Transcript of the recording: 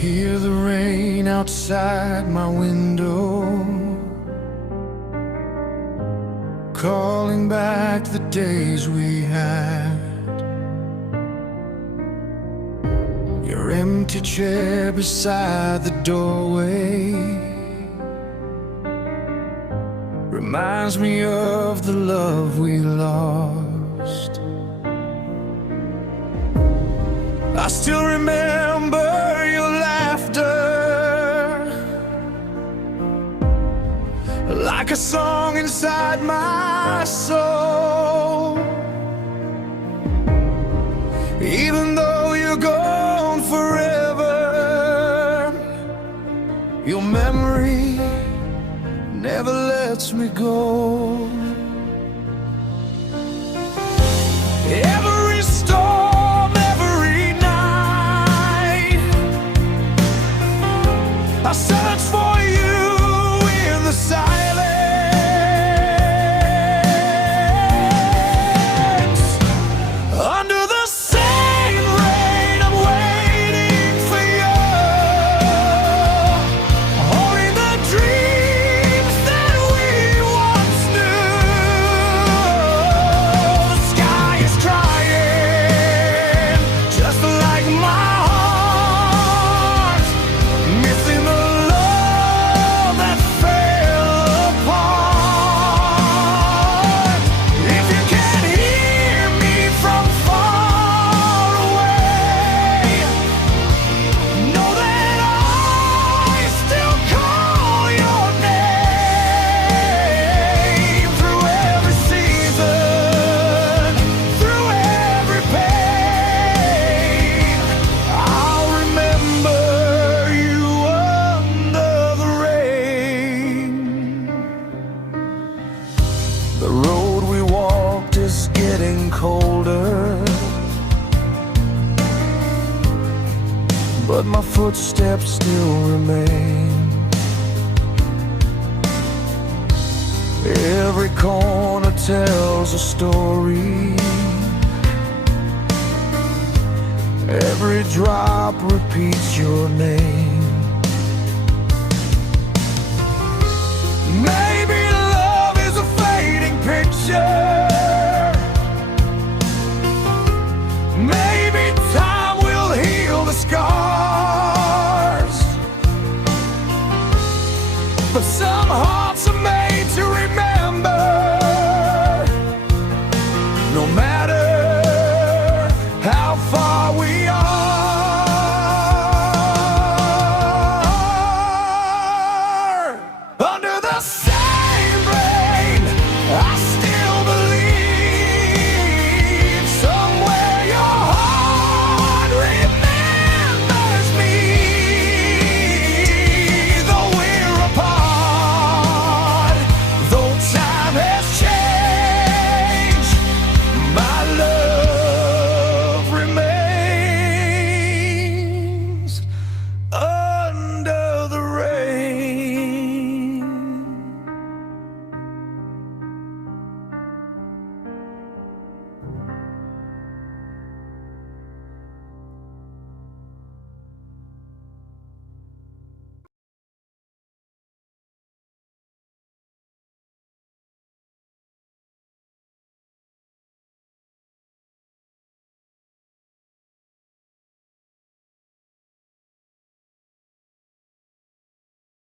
hear the rain outside my window, calling back the days we had. Your empty chair beside the doorway reminds me of the love we lost. I still remember your laughter, like a song inside my soul. Even though you're gone forever, your memory never lets me go. Every storm, every night, I search for you in the silence. Under the same rain, I'm waiting for you, holding the dreams that we once knew. The sky is crying, just like my heart, missing the love that fell apart. If you can't hear me from far away, know that I still call your name. Through every season, through every pain, I'll remember you under the rain. The road we walked is getting colder, but my footsteps still remain. Every corner tells a story, every drop repeats your name.